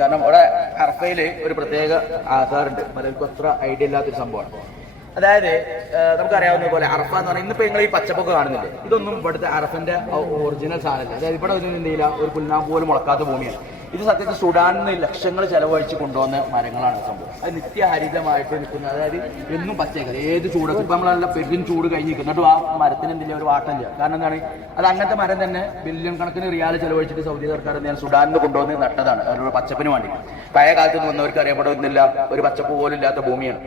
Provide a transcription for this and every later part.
കാരണം അവിടെ അർഫയിൽ ഒരു പ്രത്യേക ആധാറുണ്ട്. മലർക്ക് അത്ര ഐഡിയ ഇല്ലാത്തൊരു സംഭവമാണ്. അതായത് നമുക്കറിയാവുന്ന പോലെ അറഫ എന്ന് പറഞ്ഞാൽ ഇന്നിപ്പോ നിങ്ങൾ ഈ പച്ചപ്പൊക്കെ കാണുന്നുണ്ട് ഇതൊന്നും ഇവിടുത്തെ അറഫന്റെ ഒറിജിനൽ സാധനമല്ല. അതായത് ഇവിടെ ഒരു എന്ത് ഒരു പുൽനാമ്പ് പോലും മുളക്കാത്ത ഭൂമിയാണ്. ഇത് സത്യത്തിൽ സുഡാനിൽ നിന്ന് ലക്ഷങ്ങൾ ചെലവഴിച്ച് കൊണ്ടുവന്ന മരങ്ങളാണ് സംഭവം. അത് നിത്യഹരിതമായിട്ട് നിൽക്കുന്ന അതായത് എന്നും പച്ചക്കറി ഏത് ചൂട് ഇപ്പം നമ്മൾ നല്ല പെരും ചൂട് കഴിഞ്ഞ് നിൽക്കും. എന്നിട്ട് ആ മരത്തിന് എന്തില്ല ഒരു വാട്ടമില്ല. കാരണം എന്താണ്? അത് അങ്ങനത്തെ മരം തന്നെ ബില്യൺ കണക്കിന് റിയാൽ ചെലവഴിച്ചിട്ട് സൗദി സർക്കാർ എന്താണ് സുഡാനിൽ നിന്ന് കൊണ്ടുവന്ന് നട്ടതാണ്. ഒരു പച്ചപ്പിന് വേണ്ടി പഴയ കാലത്ത് നിന്ന് വന്നവർക്ക് അറിയപ്പെടുന്നില്ല ഒരു പച്ചപ്പ് പോലും ഇല്ലാത്ത ഭൂമിയാണ്.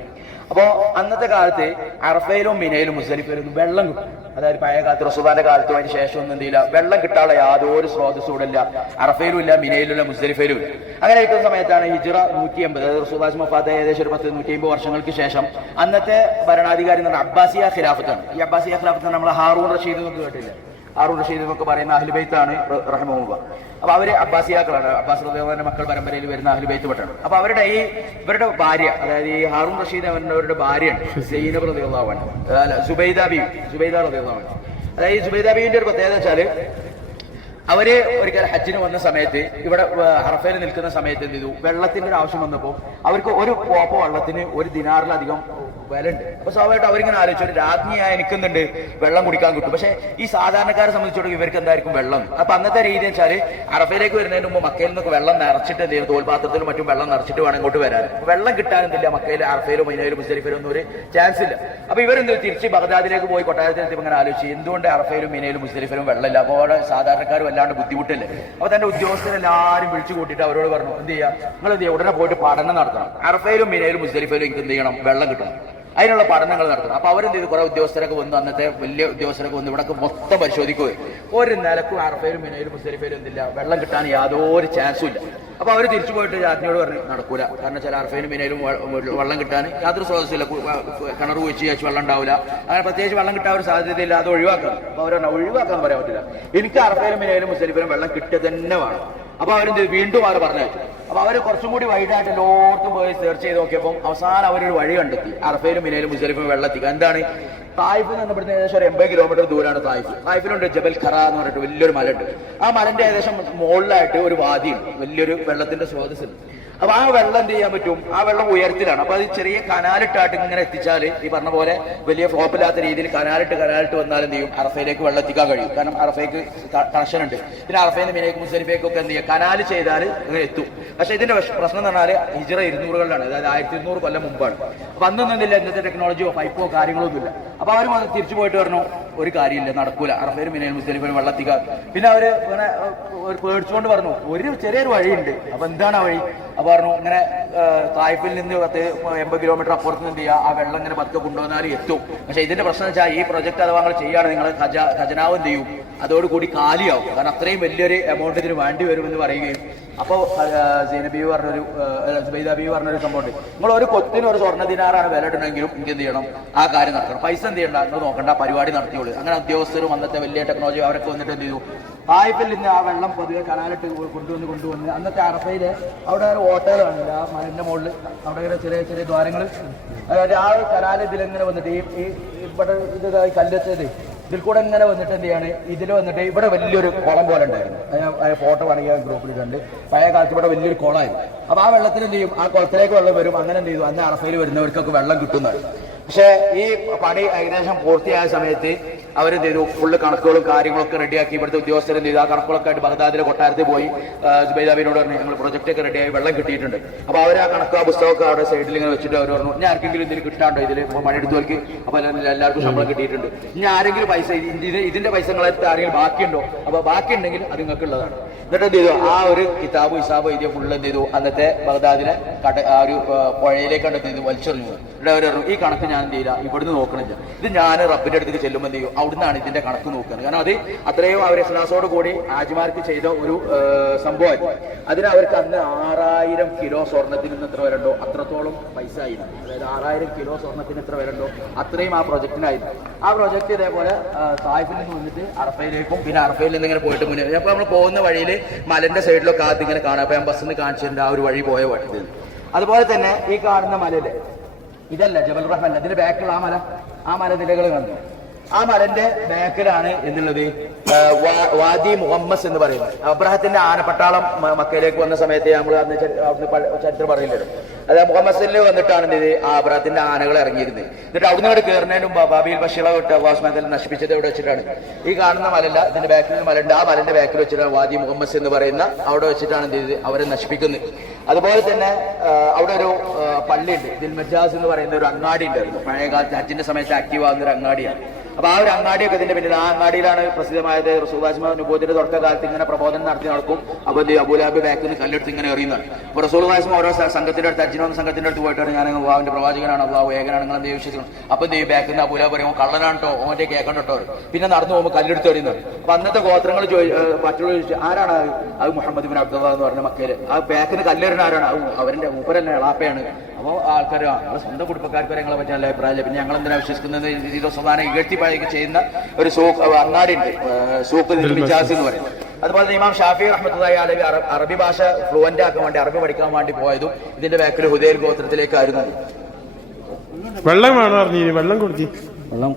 അപ്പോ അന്നത്തെ കാലത്ത് അറഫയിലും മിനയിലും മുസ്ലിഫയിലും വെള്ളം കിട്ടും. അതായത് പഴയ കാലത്ത് റസുദാന്റെ കാലത്തും അതിന് ശേഷം ഒന്നും എന്തില്ല വെള്ളം കിട്ടാനുള്ള യാതൊരു സ്രോതസ്സും ഇവിടെ ഇല്ല അറഫയിലും ഇല്ല മിനയിലും ഇല്ല മുസ്ലിഫയിലും ഇല്ല. അങ്ങനെ ഇരിക്കുന്ന സമയത്താണ് ഹിജ്റ നൂറ്റി എൺപത് അതായത് റസൂദാസ് മഫാത്ത് ഏകദേശം ഒരു പത്ത് നൂറ്റി അമ്പത് വർഷങ്ങൾക്ക് ശേഷം അന്നത്തെ ഭരണാധികാരി എന്ന് പറഞ്ഞാൽ അബ്ബാസിയ ഖിലാഫത്താണ്. ഈ അബ്ബാസിയ ഖിലാഫത്ത് നമ്മൾ ഹാറൂൺ റഷീദ് എന്നൊക്കെ കേട്ടില്ല? ഹാറൂൺ റഷീദ് എന്നൊക്കെ പറയുന്ന അഹ്ലുബൈത്താണ് റഹ്മുള്ള അപ്പൊ അവർ അബ്ബാസിയാക്കളാണ്. അബ്ബാസ് റഹ്മാന്റെ മക്കൾ പരമ്പരയിൽ വരുന്ന അഹ്ലുബൈത്ത് പെട്ടാണ്. അപ്പൊ അവരുടെ ഈ ഇവരുടെ ഭാര്യ അതായത് ഈ ഹാറൂൺ റഷീദ് അവരുടെ ഭാര്യയാണ് സൈനബ് അല്ല സുബൈദ ബി സുബൈദ റളിയല്ലാഹുവാണ് അതായത് ഈ സുബൈദ ബീവിന്റെ ഒരു പ്രത്യേകത വെച്ചാൽ അവർ ഒരിക്കൽ ഹജ്ജിന് വന്ന സമയത്ത് ഇവിടെ ഹറഫയിൽ നിൽക്കുന്ന സമയത്ത് എന്ത് ചെയ്തു? വെള്ളത്തിന്റെ ഒരു ആവശ്യം വന്നപ്പോൾ അവർക്ക് ഒരു കോപ്പ വെള്ളത്തിന് ഒരു ദിനാറിലധികം വില ഉണ്ട് അപ്പൊ സ്വാഭാവികമായിട്ട് അവരിങ്ങനെ ആലോചിച്ചു ഒരു രാജ്ഞിയായി എനിക്കുന്നുണ്ട് വെള്ളം കുടിക്കാൻ കിട്ടും. പക്ഷേ ഈ സാധാരണക്കാരെ സംബന്ധിച്ചിടത്തോളം ഇവർക്ക് എന്തായിരിക്കും വെള്ളം? അപ്പൊ അന്നത്തെ രീതി വെച്ചാൽ അറഫയിലേക്ക് വരുന്നതിന് മുമ്പ് മക്കയിൽ നിന്നൊക്കെ വെള്ളം നിറച്ചിട്ട് എന്ത് തോൽപാത്രത്തിലും മറ്റും വെള്ളം നിറച്ചിട്ട് വേണം ഇങ്ങോട്ട് വരാൻ. വെള്ളം കിട്ടാനൊന്നുമില്ല മക്കയിൽ അറഫയിലും മൈനയിലും മുസ്ലിഫിലും ഒന്നും ഒരു ചാൻസ് ഇല്ല. അപ്പൊ ഇവരെന്ത് തിരിച്ച് ബഗ്ദാദിലേക്ക് പോയി കൊട്ടാരത്തിൽ എത്തിയപ്പോൾ ഇങ്ങനെ ആലോചിച്ചു. എന്തുകൊണ്ട് അറഫയിലും മിനയിലും മുസ്തലിഫിലും വെള്ളമില്ല? അപ്പോൾ അവിടെ സാധാരണക്കാരും വല്ലാണ്ട് ബുദ്ധിമുട്ടില്ലേ? അപ്പൊ തന്റെ ഉദ്യോഗസ്ഥരെല്ലാവരും വിളിച്ചു കൂട്ടിയിട്ട് അവരോട് പറഞ്ഞു എന്ത് ചെയ്യാ? നിങ്ങൾ എന്ത് ചെയ്യുക ഉടനെ പോയിട്ട് പഠനം നടത്തണം. അറഫയിലും മിനയിലും മുസ്തലിഫയിലും എനിക്ക് എന്ത് ചെയ്യണം? വെള്ളം കിട്ടണം. അതിനുള്ള പഠനങ്ങൾ നടത്തണം. അപ്പൊ അവരെന്ത് ചെയ്തു? കുറെ ഉദ്യോഗസ്ഥരൊക്കെ വന്നു. അന്നത്തെ വലിയ ഉദ്യോഗസ്ഥരൊക്കെ വന്നു ഇവിടെ മൊത്തം പരിശോധിക്കുകയും. ഒരു നിലക്കും അറഫയിലും മിനയിലും മുസ്തലിഫയിലും എന്തില്ല വെള്ളം കിട്ടാൻ യാതൊരു ചാൻസും ഇല്ല. അപ്പൊ അവർ തിരിച്ചു പോയിട്ട് രാജ്ഞിയോട് പറഞ്ഞു നടക്കൂല. കാരണം ചില അർഫയിലും മിനയിലും വെള്ളം കിട്ടാൻ യാതൊരു സ്രോതസ്സില്ല കിണർ കുഴിച്ച് ചേച്ചി വെള്ളം ഉണ്ടാവില്ല. അങ്ങനെ പ്രത്യേകിച്ച് വെള്ളം കിട്ടാൻ ഒരു സാധ്യതയില്ല അത് ഒഴിവാക്കണം. അപ്പൊ അവർ ഒഴിവാക്കാൻ പറയാൻ പറ്റില്ല. എനിക്ക് അർഫയിലും മിനയിലും മുസ്ലിഫിലും വെള്ളം കിട്ടുക തന്നെ വേണം. അപ്പൊ അവരെന്ത് വീണ്ടും അവർ പറഞ്ഞു അപ്പൊ അവർ കുറച്ചും കൂടി വൈഡായിട്ട് എല്ലായിടത്തും പോയി സെർച്ച് ചെയ്ത് നോക്കിയപ്പോൾ അവസാനം അവരൊരു വഴി കണ്ടെത്തി. അറഫയിലും മിനയിലും മുസലിഫും വെള്ളം എത്തിക്കുക എന്താണ്? തായ്ഫ് എന്ന് ഇവിടുന്ന് ഏകദേശം ഒരു എൺപത് കിലോമീറ്റർ ദൂരമാണ് തായ്ഫ്. തായ്ഫിലുണ്ട് ജബൽ ഖറ എന്ന് പറഞ്ഞിട്ട് വലിയൊരു മലയുണ്ട്. ആ മലന്റെ ഏകദേശം മുകളിലായിട്ട് ഒരു വാദിയുണ്ട് വലിയൊരു വെള്ളത്തിന്റെ സ്രോതസ് ഉണ്ട്. അപ്പൊ ആ വെള്ളം എന്ത് ചെയ്യാൻ പറ്റും? ആ വെള്ളം ഉയരത്തിലാണ്. അപ്പൊ അത് ചെറിയ കനാലിട്ടായിട്ട് ഇങ്ങനെ എത്തിച്ചാൽ ഈ പറഞ്ഞ പോലെ വലിയ ഫ്ലോപ്പില്ലാത്ത രീതിയിൽ കനാലിട്ട് കനാലിട്ട് വന്നാൽ എന്ത് ചെയ്യും? അറഫയിലേക്ക് വെള്ളം എത്തിക്കാൻ കഴിയും. കാരണം അറഫയ്ക്ക് കണക്ഷൻ ഉണ്ട്. പിന്നെ അറഫയിൽ മിനേക്ക് മുസ്ലിഫേക്ക് ഒക്കെ എന്ത് ചെയ്യുക കനാല് ചെയ്താൽ ഇങ്ങനെ എത്തും. പക്ഷെ ഇതിന്റെ പ്രശ്നം എന്ന് പറഞ്ഞാൽ ഹിജറ ഇരുന്നൂറുകളിലാണ്. അതായത് ആയിരത്തി ഇരുന്നൂറ് കൊല്ലം മുമ്പാണ്. അപ്പൊ അന്നൊന്നും ഇന്നത്തെ ടെക്നോളജിയോ പൈപ്പോ കാര്യങ്ങളോ ഒന്നുമില്ല അപ്പൊ അവർ തിരിച്ചു പോയിട്ട് പറഞ്ഞു ഒരു കാര്യമില്ല നടക്കൂല. അറഫയിലും മിനയിൽ മുസ്ലിഫിലും വെള്ളം എത്തിക്കാൻ പിന്നെ അവർ ഇങ്ങനെ പേടിച്ചുകൊണ്ട് പറഞ്ഞു ഒരു ചെറിയൊരു വഴിയുണ്ട്. അപ്പൊ എന്താണ് ആ വഴി? അപ്പൊ പറഞ്ഞു ഇങ്ങനെ തായ്പിൽ നിന്ന് പത്ത് എൺപത് കിലോമീറ്റർ അപ്പുറത്ത് നിന്ന് ചെയ്യുക ആ വെള്ളം ഇങ്ങനെ പത്ത് കൊണ്ടുവന്നാൽ എത്തും. പക്ഷെ ഇതിന്റെ പ്രശ്നം വെച്ചാൽ ഈ പ്രൊജക്ട് അഥവാ നിങ്ങൾ ചെയ്യുകയാണ് നിങ്ങൾ ഖജ ഖജനാവ് എന്ത് ചെയ്യും? അതോടുകൂടി കാലിയാവും. കാരണം അത്രയും വലിയൊരു എമൗണ്ട് ഇതിന് വേണ്ടി വരുമെന്ന് പറയുകയും. അപ്പോൾ സൈനബി പറഞ്ഞൊരു സുബൈദബി പറഞ്ഞൊരു സംഭവമുണ്ട്. നിങ്ങൾ ഒരു കൊത്തിന് ഒരു സ്വർണ ദിനാറാണ് വില ഇടണമെങ്കിലും എനിക്ക് എന്ത് ചെയ്യണം? ആ കാര്യം നടക്കണം പൈസ എന്ത് ചെയ്യണ്ട? നിങ്ങൾ നോക്കണ്ട പരിപാടി നടത്തിയോളൂ അങ്ങനെ ഉദ്യോഗസ്ഥരും അന്നത്തെ വലിയ ടെക്നോളജി അവരൊക്കെ വന്നിട്ട് എന്ത് ചെയ്തു? തായ്പിൽ നിന്ന് ആ വെള്ളം പൊതുവെ കനാലിട്ട് കൊണ്ടുവന്ന് കൊണ്ടുവന്ന് അന്നത്തെ അറഫയിൽ അവിടെ ഒരു കാണില്ല ആ മലന്റെ മുകളിൽ അവിടെ ഇങ്ങനെ ചെറിയ ചെറിയ ദ്വാരങ്ങൾ അതായത് ആ കനാൽ ഇതിലെങ്ങനെ വന്നിട്ട് ഈ ഇവിടെ ഇത് കല്ലെത്തത് ഇതിൽ കൂടെ ഇങ്ങനെ വന്നിട്ട് എന്ത് ചെയ്യാണ്? ഇതിൽ വന്നിട്ട് ഇവിടെ വലിയൊരു കുളം പോലെ ഉണ്ടായിരുന്നു. ഞാൻ ഫോട്ടോ വേണമെങ്കിൽ ഗ്രൂപ്പിൽ കണ്ട് പഴയ കാലത്ത് ഇവിടെ വലിയൊരു കുളമായിരുന്നു. അപ്പോൾ ആ വെള്ളത്തിന് എന്ത് ചെയ്യും? ആ കുളത്തിലേക്ക് വെള്ളം വരും. അങ്ങനെ എന്ത് ചെയ്തു? അന്ന് അറഫയിൽ വരുന്നവർക്കൊക്കെ വെള്ളം കിട്ടുന്നതാണ്. പക്ഷേ ഈ പണി ഏകദേശം പൂർത്തിയായ സമയത്ത് അവർ ചെയ്തു? ഫുള്ള് കണക്കുകളും കാര്യങ്ങളൊക്കെ റെഡിയാക്കി ഇവിടുത്തെ ഉദ്യോഗസ്ഥർ എന്ത് ചെയ്തു? ആ കണക്കുകളൊക്കെ ആയിട്ട് ബഗ്ദാദിലെ കൊട്ടാരത്തിൽ പോയി. ജുബൈദാബിനോട് പറഞ്ഞു ഞങ്ങൾ പ്രൊജക്റ്റ് ഒക്കെ റെഡിയായി വെള്ളം കിട്ടിയിട്ടുണ്ട്. അപ്പോൾ അവർ ആ കണക്ക് ആ പുസ്തകമൊക്കെ അവിടെ സൈഡിൽ ഇങ്ങനെ വെച്ചിട്ട് അവർ പറഞ്ഞു ഇനി ആർക്കെങ്കിലും ഇതിൽ കിട്ടാണ്ടോ ഇതിൽ പണിയെടുത്തവർക്ക് അപ്പോൾ എല്ലാവർക്കും ശമ്പളം കിട്ടിയിട്ടുണ്ട്. ഇനി ആരെങ്കിലും പൈസ ഇതിന് ഇതിന്റെ പൈസ നിങ്ങളെ ആരെങ്കിലും ബാക്കിയുണ്ടോ? അപ്പോൾ ബാക്കി ഉണ്ടെങ്കിൽ അത് നിങ്ങൾക്ക് ഉള്ളതാണ് എന്നിട്ട് എന്ത് ചെയ്തു? ആ ഒരു കിതാബ് ഹിസാബ് എഴുതിയ ഫുള്ള് എന്ത് ചെയ്തു? അന്നത്തെ ബഗ്ദാദിലെ കട ആ ഒരു പുഴയിലേക്ക് കണ്ടെത്തി ഇത് വലിച്ചെറിഞ്ഞു ഇവിടെ ഈ കണക്ക് ഞാൻ എന്ത് ചെയ്യില്ല? ഇവിടുന്ന് നോക്കണില്ല. ഇത് ഞാൻ റബ്ബിന്റെ അടുത്തേക്ക് ചെല്ലുമ്പോൾ എന്ത് ചെയ്യും? അവിടുന്നാണ് ഇതിന്റെ കണക്ക് നോക്കുന്നത്. കാരണം അത് അത്രയും അവർ ഇഖ്ലാസോട് കൂടി ആജിമാർക്ക് ചെയ്ത ഒരു സംഭവമായി അതിന് അവർക്ക് അന്ന് ആറായിരം കിലോ സ്വർണത്തിന് ഇന്ന് എത്ര വരണ്ടോ? അത്രത്തോളം പൈസ ആയിരുന്നു. അതായത് ആറായിരം കിലോ സ്വർണത്തിന് എത്ര വരണ്ടോ? അത്രയും ആ പ്രൊജക്റ്റിനായിരുന്നു. ആ പ്രൊജക്ട് ഇതേപോലെ സായിഫിൽ നിന്ന് വന്നിട്ട് അറഫയിലേക്കും പിന്നെ അറഫയിൽ നിന്ന് ഇങ്ങനെ പോയിട്ട് മുന്നേ അപ്പൊ നമ്മൾ പോകുന്ന വഴിയിൽ മലന്റെ സൈഡിലൊക്കെ ആദ്യം ഇങ്ങനെ കാണാം. അപ്പൊ ഞാൻ ബസ്സിൽ നിന്ന് കാണിച്ചിട്ടുണ്ട് ആ ഒരു വഴി പോയ വഴി. അതുപോലെ തന്നെ ഈ കാണുന്ന മലയിൽ ഇതല്ല ജബൽ റഹ്മാൻ. അതിന്റെ ബാക്കിലുള്ള ആ മല ആ മല നിലകൾ കണ്ടു? ആ മലന്റെ ബാക്കിലാണ് എന്നുള്ളത് വാദി മുഹമ്മസ് എന്ന് പറയുന്നത്. അബ്രഹത്തിന്റെ ആനപ്പട്ടാളം പട്ടാളം മക്കയിലേക്ക് വന്ന സമയത്ത് നമ്മൾ അന്ന് ചരിത്രം പറയുന്നത്. അത് മുഹമ്മസിൽ വന്നിട്ടാണ് എന്ത് ആ അബ്രഹത്തിന്റെ ആനകൾ ഇറങ്ങിയിരുന്നത്. എന്നിട്ട് അവിടുന്ന് ഇവിടെ കയറുന്നതിന് മുമ്പ് ബാബിയിൽ ബഷീള വിട്ട് വാസ്മാത്തിൽ നശിപ്പിച്ചത് ഇവിടെ വെച്ചിട്ടാണ്? ഈ കാണുന്ന മലല്ല ഇതിന്റെ ബാക്കിൽ മലണ്ട് ആ മലന്റെ ബാക്കിൽ വെച്ചിട്ടാണ് വാദി മുഹമ്മസ് എന്ന് പറയുന്ന അവിടെ വെച്ചിട്ടാണ് എന്ത് അവരെ നശിപ്പിക്കുന്നത്. അതുപോലെ തന്നെ അവിടെ ഒരു പള്ളിയുണ്ട്. ദിൽമജാസ് എന്ന് പറയുന്ന ഒരു അങ്ങാടി ഉണ്ടായിരുന്നു പഴയ കാലത്ത് ഹജ്ജിന്റെ സമയത്ത് ആക്റ്റീവ് ആകുന്ന ഒരു അങ്ങാടിയാണ്. അപ്പൊ ആ ഒരു അങ്ങാടിയൊക്കെ ഇതിന്റെ പിന്നിൽ. ആ അങ്ങാടിയിലാണ് പ്രസിദ്ധമായത് റസൂദാസ്മ നുബോധിന്റെ തുടക്ക കാലത്ത് ഇങ്ങനെ പ്രബോധനം നടത്തി നടക്കും. അപ്പൊ അബുലാബി ബാക്കിൽ നിന്ന് കല്ലെടുത്ത് ഇങ്ങനെ എറിയുന്നതാണ്. അപ്പൊ റസൂൽദാസ്മ ഓരോ സ- സംഘത്തിന്റെ അടുത്ത് അജ്ജിനോന്ന് സംഘത്തിന്റെ അടുത്ത് പോയിട്ടാണ് ഞാൻ അബുവാവിന്റെ പ്രവാചകനാണ് അള്ളാഹു ഏകനാണ് നിങ്ങൾ എന്ത് വിശ്വസിക്കണം അപ്പൊ ഈ ബാക്കിൽ നിന്ന് അബുലാബ് പറയുമ്പോൾ കള്ളനാണ്ടോ ഓന്റെ കേൾക്കണ്ട പിന്നെ നടന്നു പോകുമ്പോൾ കല്ലെടുത്ത് എറിയുന്നത് അപ്പൊ അന്നത്തെ ഗോത്രങ്ങൾ മറ്റുള്ള ചോദിച്ചു ആരാണ് അത്? മുഹമ്മദ് ബിൻ അബ്ദുള്ള എന്ന് പറഞ്ഞ മക്കയിൽ. ആ ബാക്കിന് കല്ലെറിഞ്ഞ ആരാണ്? അവരുടെ മൂപ്പരല്ലേ എളാപ്പയാണ്. അപ്പോൾ ആൾക്കാർ സ്വന്തം കുടുംബക്കാർക്ക് ഞങ്ങളെ പറ്റി നല്ല അഭിപ്രായമില്ല. പിന്നെ ഞങ്ങൾ എന്തിനാ വിശ്വസിക്കുന്നത്? ഇത് സ്വധാനം ഇകഴ്ത്തി പഴകി ചെയ്യുന്ന ഒരു സൂക്ക് അങ്ങാടി ഉണ്ട് സൂക്ക് മിജാസ് എന്ന് പറയുന്നത് അതുപോലെ തന്നെ ഇമാം ഷാഫി റഹ്മത്തുള്ളാഹി അലവി അറബി ഭാഷ ഫ്ലുവന്റ് ആക്കാൻ വേണ്ടി അറബി പഠിക്കാൻ വേണ്ടി പോയതും ഇതിന്റെ ബാക്കിൽ ഹുദൈൽ ഗോത്രത്തിലേക്കായിരുന്നു. വെള്ളം വേണം വെള്ളം കൊടുത്തി വെള്ളം